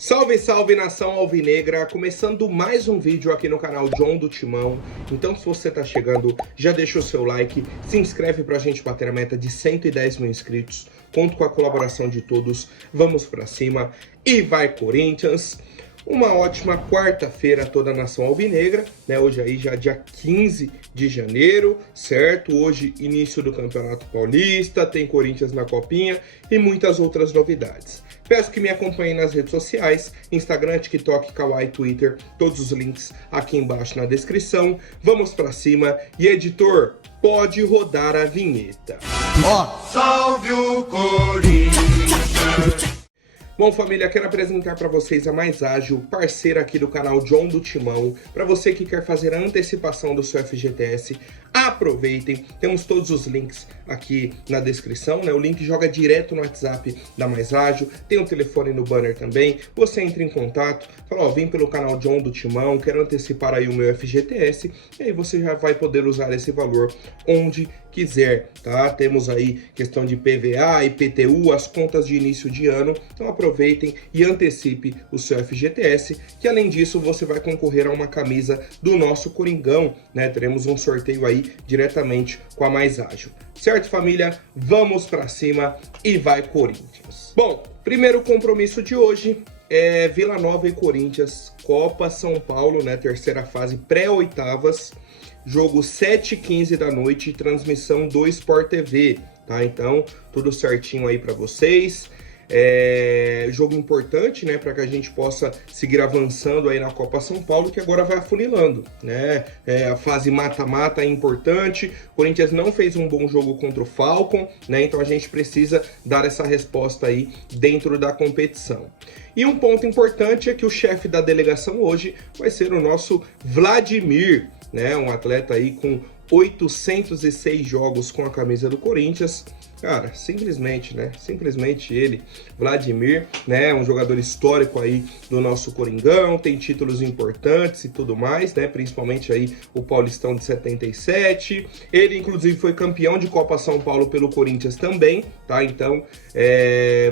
Salve, salve nação alvinegra, começando mais um vídeo aqui no canal John do Timão. Então se você tá chegando, já deixa o seu like, se inscreve pra gente bater a meta de 110 mil inscritos. Conto com a colaboração de todos, vamos pra cima e vai Corinthians! Uma ótima quarta-feira a toda a nação alvinegra, né? Hoje aí já dia 15 de janeiro, certo? Hoje início do Campeonato Paulista, tem Corinthians na Copinha e muitas outras novidades. Peço que me acompanhem nas redes sociais, Instagram, TikTok, Kawaii, Twitter, todos os links aqui embaixo na descrição. Vamos pra cima e editor, pode rodar a vinheta. Salve o Corinthians! Bom, família, quero apresentar para vocês a Mais Ágil, parceira aqui do canal John do Timão. Para você que quer fazer a antecipação do seu FGTS, aproveitem. Temos todos os links aqui na descrição, né? O link joga direto no WhatsApp da Mais Ágil. Tem o telefone no banner também. Você entra em contato, fala, ó, vim pelo canal John do Timão, quero antecipar aí o meu FGTS. E aí você já vai poder usar esse valor onde quiser, tá? Temos aí questão de PVA, IPTU, as contas de início de ano. Então aproveitem e antecipe o seu FGTS, que além disso você vai concorrer a uma camisa do nosso Coringão, né? Teremos um sorteio aí diretamente com a Mais Ágil. Certo, família? Vamos pra cima e vai Corinthians! Bom, primeiro compromisso de hoje é Vila Nova e Corinthians, Copa São Paulo, né? Terceira fase pré-oitavas. Jogo 7h15 da noite, transmissão do Sport TV, tá? Então, tudo certinho aí para vocês. Jogo importante, né, para que a gente possa seguir avançando aí na Copa São Paulo, que agora vai afunilando, né? A fase mata-mata é importante. O Corinthians não fez um bom jogo contra o Falcon, né? Então a gente precisa dar essa resposta aí dentro da competição. E um ponto importante é que o chefe da delegação hoje vai ser o nosso Vladimir, né? Um atleta aí com 806 jogos com a camisa do Corinthians. Cara, simplesmente, né? Simplesmente ele, Vladimir, né? Um jogador histórico aí do nosso Coringão, tem títulos importantes e tudo mais, né? Principalmente aí o Paulistão de 77. Ele, inclusive, foi campeão de Copa São Paulo pelo Corinthians também, tá? Então,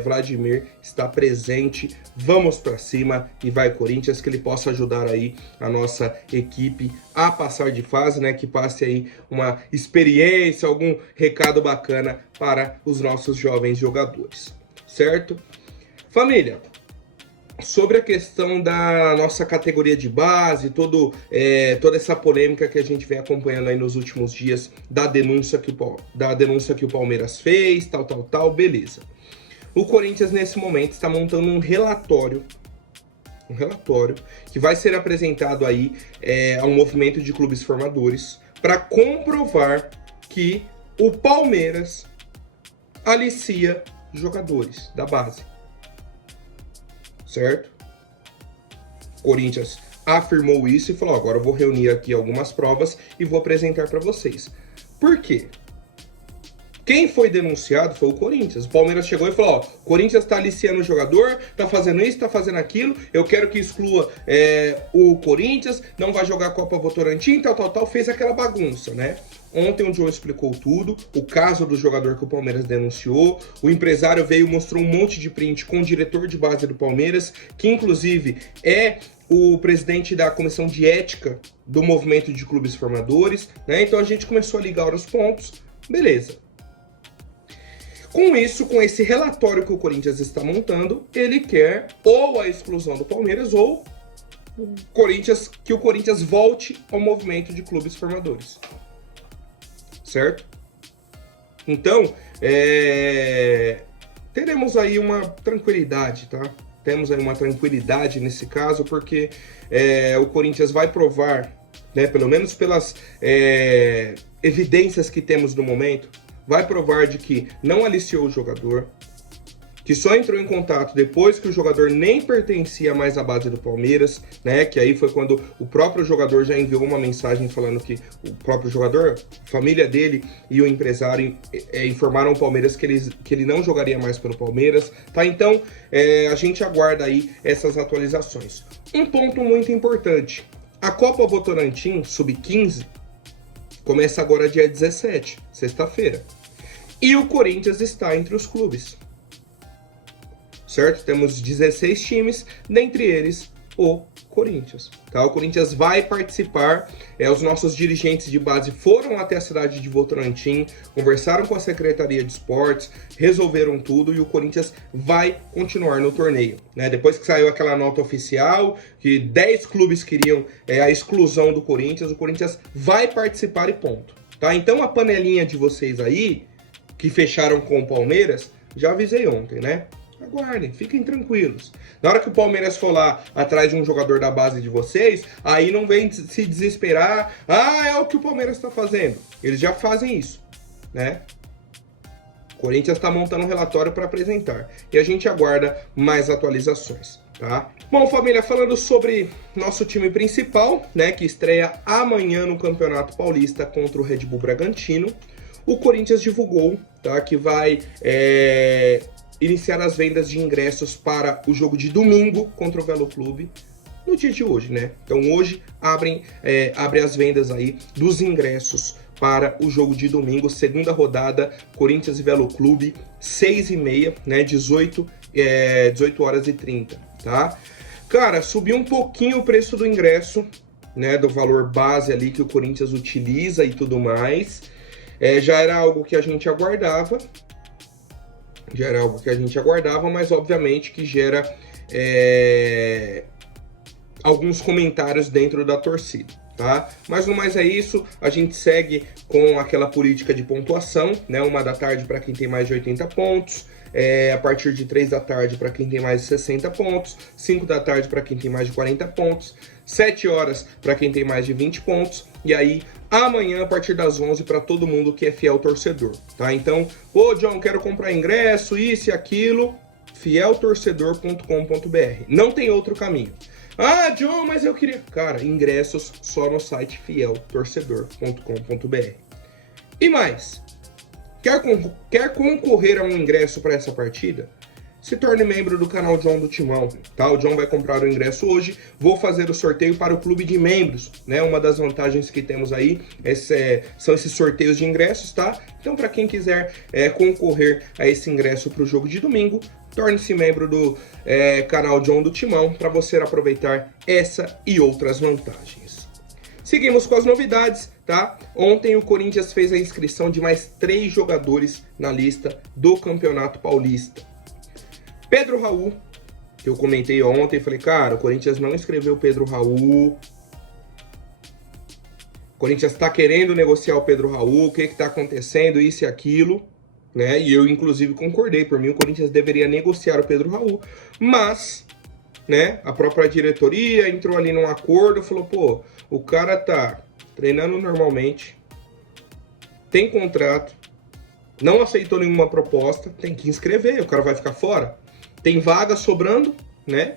Vladimir está presente. Vamos pra cima e vai Corinthians, que ele possa ajudar aí a nossa equipe a passar de fase, né? Que passe aí uma experiência, algum recado bacana para os nossos jovens jogadores, certo? Família, sobre a questão da nossa categoria de base, toda essa polêmica que a gente vem acompanhando aí nos últimos dias da denúncia que o Palmeiras fez, tal, beleza. O Corinthians, nesse momento, está montando um relatório que vai ser apresentado aí ao movimento de clubes formadores para comprovar que o Palmeiras alicia jogadores da base, certo? O Corinthians afirmou isso e falou, agora eu vou reunir aqui algumas provas e vou apresentar para vocês. Por quê? Quem foi denunciado foi o Corinthians. O Palmeiras chegou e falou, ó, o Corinthians tá aliciando o jogador, tá fazendo isso, tá fazendo aquilo, eu quero que exclua o Corinthians, não vai jogar a Copa Votorantim, tal, fez aquela bagunça, né? Ontem o João explicou tudo, o caso do jogador que o Palmeiras denunciou, o empresário veio e mostrou um monte de print com o diretor de base do Palmeiras, que inclusive é o presidente da comissão de ética do movimento de clubes formadores, né? Então a gente começou a ligar os pontos, beleza. Com isso, com esse relatório que o Corinthians está montando, ele quer ou a exclusão do Palmeiras ou que o Corinthians volte ao movimento de clubes formadores. Certo? Então, teremos aí uma tranquilidade, tá? Temos aí uma tranquilidade nesse caso, porque o Corinthians vai provar, né, pelo menos pelas evidências que temos no momento, vai provar de que não aliciou o jogador, que só entrou em contato depois que o jogador nem pertencia mais à base do Palmeiras, né? Que aí foi quando o próprio jogador já enviou uma mensagem falando que o próprio jogador, a família dele e o empresário informaram o Palmeiras que ele não jogaria mais pelo Palmeiras, tá? Então, a gente aguarda aí essas atualizações. Um ponto muito importante, a Copa Votorantim Sub-15 começa agora dia 17, sexta-feira, e o Corinthians está entre os clubes. certo? Temos 16 times, dentre eles o Corinthians, tá? O Corinthians vai participar, os nossos dirigentes de base foram até a cidade de Votorantim, conversaram com a Secretaria de Esportes, resolveram tudo e o Corinthians vai continuar no torneio, né? Depois que saiu aquela nota oficial, que 10 clubes queriam a exclusão do Corinthians, o Corinthians vai participar e ponto, tá? Então a panelinha de vocês aí, que fecharam com o Palmeiras, já avisei ontem, né? Aguardem, fiquem tranquilos. Na hora que o Palmeiras for lá atrás de um jogador da base de vocês, aí não vem se desesperar. Ah, é o que o Palmeiras está fazendo. Eles já fazem isso, né? O Corinthians está montando um relatório para apresentar. E a gente aguarda mais atualizações, tá? Bom, família, falando sobre nosso time principal, né, que estreia amanhã no Campeonato Paulista contra o Red Bull Bragantino, o Corinthians divulgou, tá, que vai iniciar as vendas de ingressos para o jogo de domingo contra o Velo Clube no dia de hoje, né? Então hoje abre as vendas aí dos ingressos para o jogo de domingo, segunda rodada, Corinthians e Velo Clube, 6h30, né? 18 horas e 30, tá? Cara, subiu um pouquinho o preço do ingresso, né? Do valor base ali que o Corinthians utiliza e tudo mais. Já era algo que a gente aguardava. Mas obviamente que gera alguns comentários dentro da torcida, tá? Mas no mais é isso, a gente segue com aquela política de pontuação, né? 1 da tarde para quem tem mais de 80 pontos, a partir de 3 da tarde para quem tem mais de 60 pontos, 5 da tarde para quem tem mais de 40 pontos, 7 horas para quem tem mais de 20 pontos, e aí amanhã a partir das 11 para todo mundo que é fiel torcedor, tá? Então, John, quero comprar ingresso, isso e aquilo, fieltorcedor.com.br, não tem outro caminho. Ah, John, mas eu queria... Cara, ingressos só no site fieltorcedor.com.br. E mais, quer concorrer a um ingresso para essa partida? Se torne membro do canal John do Timão, tá? O John vai comprar o ingresso hoje, vou fazer o sorteio para o clube de membros, né? Uma das vantagens que temos aí são esses sorteios de ingressos, tá? Então, para quem quiser concorrer a esse ingresso para o jogo de domingo, torne-se membro do canal John do Timão para você aproveitar essa e outras vantagens. Seguimos com as novidades, tá? Ontem o Corinthians fez a inscrição de mais 3 jogadores na lista do Campeonato Paulista. Pedro Raul, que eu comentei ontem, falei, cara, o Corinthians não inscreveu o Pedro Raul. O Corinthians está querendo negociar o Pedro Raul, o que está acontecendo, isso e aquilo, né? E eu, inclusive, concordei. Por mim, o Corinthians deveria negociar o Pedro Raul, mas, né, a própria diretoria entrou ali num acordo, falou, pô, o cara tá treinando normalmente, tem contrato, não aceitou nenhuma proposta, tem que inscrever, o cara vai ficar fora. Tem vaga sobrando, né?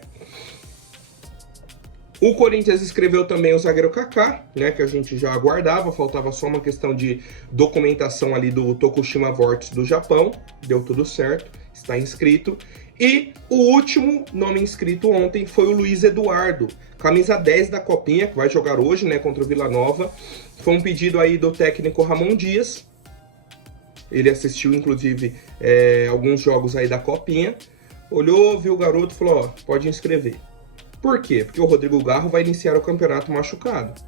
O Corinthians inscreveu também o zagueiro Kaká, né? Que a gente já aguardava, faltava só uma questão de documentação ali do Tokushima Vortis do Japão. Deu tudo certo, está inscrito. E o último nome inscrito ontem foi o Luiz Eduardo, camisa 10 da Copinha, que vai jogar hoje, né? Contra o Vila Nova. Foi um pedido aí do técnico Ramon Dias. Ele assistiu, inclusive, alguns jogos aí da Copinha. Olhou, viu o garoto e falou, ó, pode inscrever. Por quê? Porque o Rodrigo Garro vai iniciar o campeonato machucado.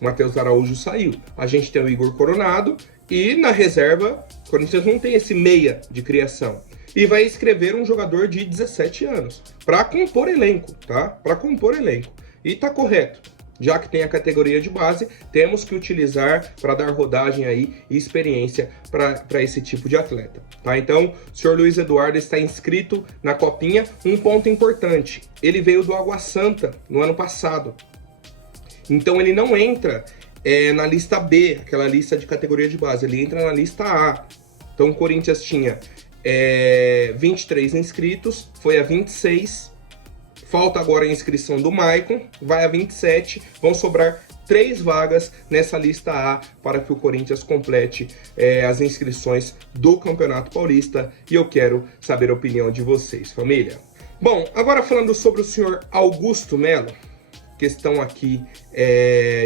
O Matheus Araújo saiu. A gente tem o Igor Coronado e na reserva, o Corinthians não tem esse meia de criação. E vai inscrever um jogador de 17 anos para compor elenco, tá? Para compor elenco. E tá correto. Já que tem a categoria de base, temos que utilizar para dar rodagem aí e experiência para esse tipo de atleta, tá? Então, o senhor Luiz Eduardo está inscrito na Copinha. Um ponto importante, ele veio do Água Santa no ano passado. Então, ele não entra na lista B, aquela lista de categoria de base, ele entra na lista A. Então, o Corinthians tinha 23 inscritos, foi a 26. Falta agora a inscrição do Maicon, vai a 27, vão sobrar 3 vagas nessa lista A para que o Corinthians complete as inscrições do Campeonato Paulista e eu quero saber a opinião de vocês, família. Bom, agora falando sobre o senhor Augusto Melo, questão aqui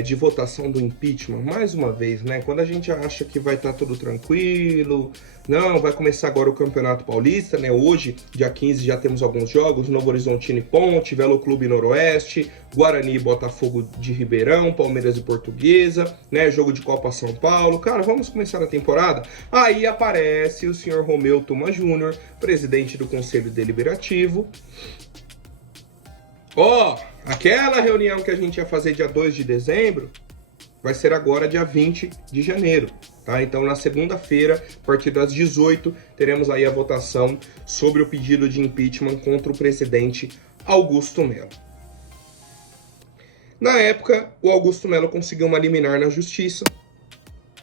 de votação do impeachment, mais uma vez, né? Quando a gente acha que vai estar tudo tranquilo, não, vai começar agora o Campeonato Paulista, né? Hoje, dia 15, já temos alguns jogos, Novo Horizontino e Ponte, Velo Clube Noroeste, Guarani e Botafogo de Ribeirão, Palmeiras e Portuguesa, né? Jogo de Copa São Paulo. Cara, vamos começar a temporada? Aí aparece o senhor Romeu Tuma Júnior, presidente do Conselho Deliberativo. Aquela reunião que a gente ia fazer dia 2 de dezembro vai ser agora dia 20 de janeiro, tá? Então, na segunda-feira, a partir das 18, teremos aí a votação sobre o pedido de impeachment contra o presidente Augusto Melo. Na época, o Augusto Melo conseguiu uma liminar na justiça,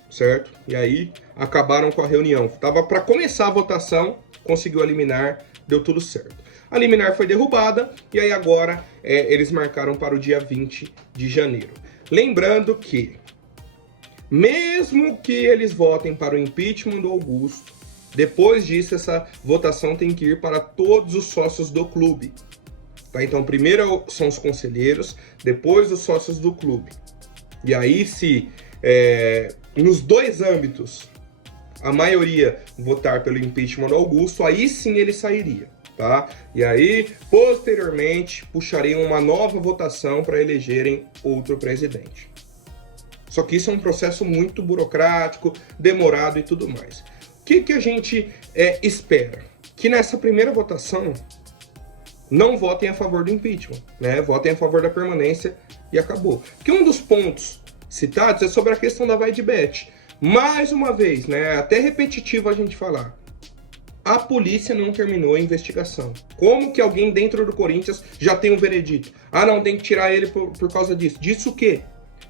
certo? E aí, acabaram com a reunião. Tava para começar a votação, conseguiu a liminar, deu tudo certo. A liminar foi derrubada e aí agora eles marcaram para o dia 20 de janeiro. Lembrando que, mesmo que eles votem para o impeachment do Augusto, depois disso essa votação tem que ir para todos os sócios do clube. Tá? Então primeiro são os conselheiros, depois os sócios do clube. E aí se nos dois âmbitos a maioria votar pelo impeachment do Augusto, aí sim ele sairia. Tá? E aí, posteriormente, puxariam uma nova votação para elegerem outro presidente. Só que isso é um processo muito burocrático, demorado e tudo mais. O que a gente espera? Que nessa primeira votação não votem a favor do impeachment, né? Votem a favor da permanência e acabou. Porque um dos pontos citados é sobre a questão da vai de bet. Mais uma vez, né? É até repetitivo a gente falar. A polícia não terminou a investigação. Como que alguém dentro do Corinthians já tem um veredito? Ah, não, tem que tirar ele por causa disso. Disso o quê?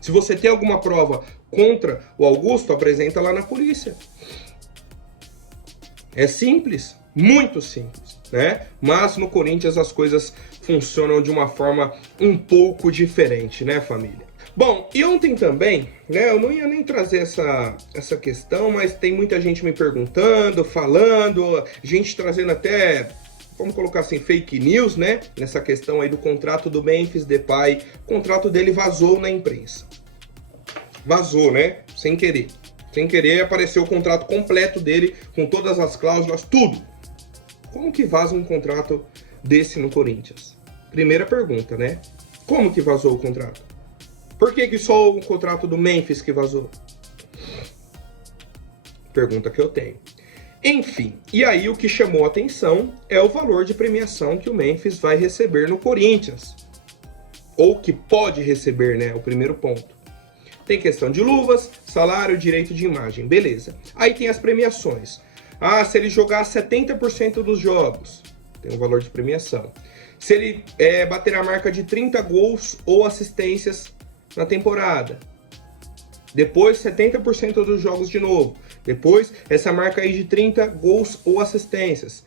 Se você tem alguma prova contra o Augusto, apresenta lá na polícia. É simples, muito simples, né? Mas no Corinthians as coisas funcionam de uma forma um pouco diferente, né, família? Bom, e ontem também, né, eu não ia nem trazer essa questão, mas tem muita gente me perguntando, falando, gente trazendo até, vamos colocar assim, fake news, né, nessa questão aí do contrato do Memphis Depay. O contrato dele vazou na imprensa. Vazou, né, sem querer. Sem querer apareceu o contrato completo dele, com todas as cláusulas, tudo. Como que vaza um contrato desse no Corinthians? Primeira pergunta, né? Como que vazou o contrato? Por que só o contrato do Memphis que vazou? Pergunta que eu tenho. Enfim, e aí o que chamou a atenção é o valor de premiação que o Memphis vai receber no Corinthians. Ou que pode receber, né? O primeiro ponto. Tem questão de luvas, salário, direito de imagem, beleza. Aí tem as premiações. Ah, se ele jogar 70% dos jogos, tem um valor de premiação. Se ele bater a marca de 30 gols ou assistências na temporada. Depois 70% dos jogos de novo. Depois essa marca aí de 30 gols ou assistências.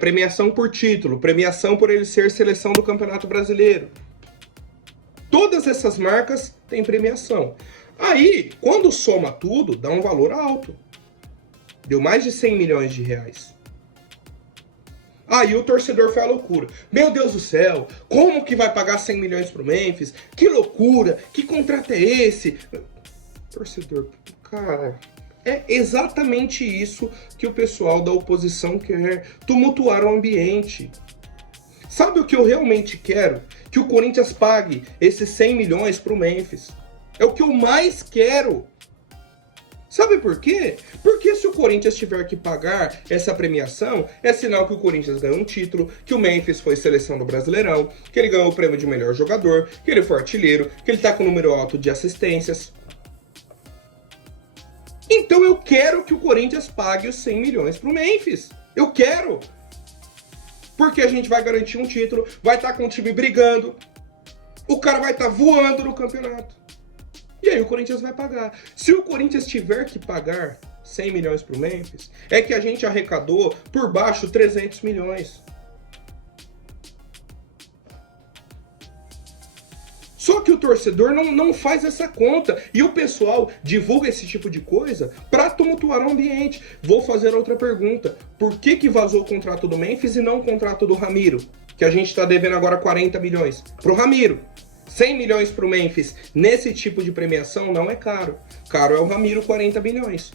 Premiação por título, premiação por ele ser seleção do Campeonato Brasileiro. Todas essas marcas têm premiação. Aí, quando soma tudo, dá um valor alto. Deu mais de 100 milhões de reais. Aí o torcedor foi à loucura. Meu Deus do céu, como que vai pagar 100 milhões pro Memphis? Que loucura, que contrato é esse? Torcedor, cara, é exatamente isso que o pessoal da oposição quer, tumultuar o ambiente. Sabe o que eu realmente quero? Que o Corinthians pague esses 100 milhões pro Memphis. É o que eu mais quero. Sabe por quê? Porque se o Corinthians tiver que pagar essa premiação, é sinal que o Corinthians ganhou um título, que o Memphis foi seleção do Brasileirão, que ele ganhou o prêmio de melhor jogador, que ele foi artilheiro, que ele tá com um número alto de assistências. Então eu quero que o Corinthians pague os 100 milhões pro Memphis. Eu quero. Porque a gente vai garantir um título, vai estar com o time brigando, o cara vai estar voando no campeonato. E aí o Corinthians vai pagar. Se o Corinthians tiver que pagar 100 milhões pro Memphis, é que a gente arrecadou por baixo 300 milhões. Só que o torcedor não faz essa conta. E o pessoal divulga esse tipo de coisa para tumultuar o ambiente. Vou fazer outra pergunta. Por que vazou o contrato do Memphis e não o contrato do Ramiro? Que a gente está devendo agora 40 milhões. Pro Ramiro. 100 milhões para o Memphis nesse tipo de premiação não é caro. Caro é o Ramiro, 40 milhões.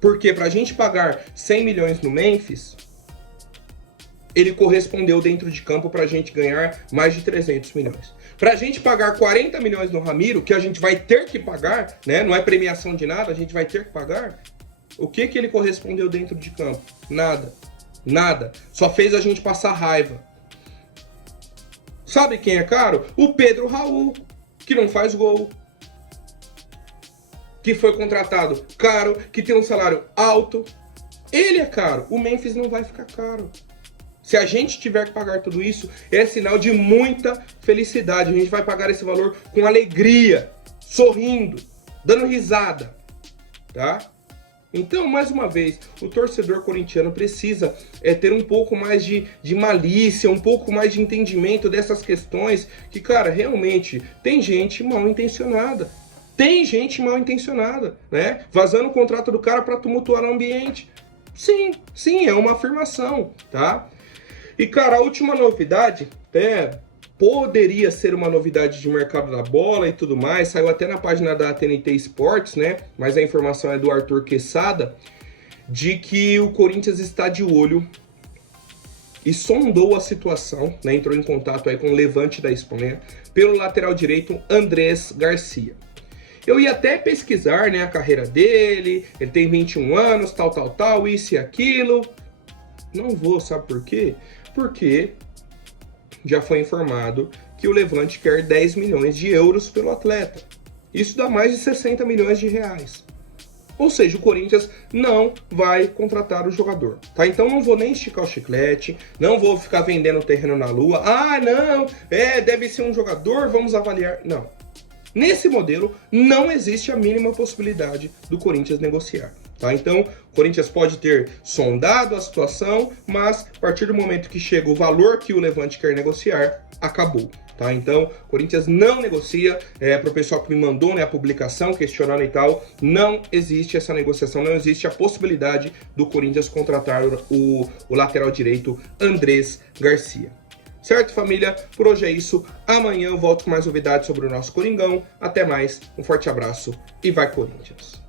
Porque para a gente pagar 100 milhões no Memphis, ele correspondeu dentro de campo para a gente ganhar mais de 300 milhões. Para a gente pagar 40 milhões no Ramiro, que a gente vai ter que pagar, né? Não é premiação de nada, a gente vai ter que pagar. O que ele correspondeu dentro de campo? Nada. Nada. Só fez a gente passar raiva. Sabe quem é caro? O Pedro Raul, que não faz gol. Que foi contratado caro, que tem um salário alto. Ele é caro. O Memphis não vai ficar caro. Se a gente tiver que pagar tudo isso, é sinal de muita felicidade. A gente vai pagar esse valor com alegria, sorrindo, dando risada, tá? Então, mais uma vez, o torcedor corintiano precisa ter um pouco mais de malícia, um pouco mais de entendimento dessas questões que, cara, realmente tem gente mal intencionada. Tem gente mal intencionada, né? Vazando o contrato do cara para tumultuar o ambiente. Sim, é uma afirmação, tá? E, cara, a última novidade, poderia ser uma novidade de mercado da bola e tudo mais, saiu até na página da TNT Sports, né? Mas a informação é do Arthur Quesada, de que o Corinthians está de olho e sondou a situação, né? Entrou em contato aí com o Levante da Espanha, pelo lateral direito Andrés Garcia. Eu ia até pesquisar, né, a carreira dele, ele tem 21 anos, tal, isso e aquilo. Não vou, sabe por quê? Porque já foi informado que o Levante quer 10 milhões de euros pelo atleta. Isso dá mais de 60 milhões de reais. Ou seja, o Corinthians não vai contratar o jogador, tá? Então não vou nem esticar o chiclete, não vou ficar vendendo terreno na lua. Ah, não, deve ser um jogador, vamos avaliar. Não. Nesse modelo, não existe a mínima possibilidade do Corinthians negociar. Tá? Então, o Corinthians pode ter sondado a situação, mas a partir do momento que chega o valor que o Levante quer negociar, acabou. Tá? Então, o Corinthians não negocia. Para o pessoal que me mandou, né, a publicação questionando e tal, não existe essa negociação, não existe a possibilidade do Corinthians contratar o lateral direito Andrés Garcia. Certo, família? Por hoje é isso. Amanhã eu volto com mais novidades sobre o nosso Coringão. Até mais, um forte abraço e vai Corinthians!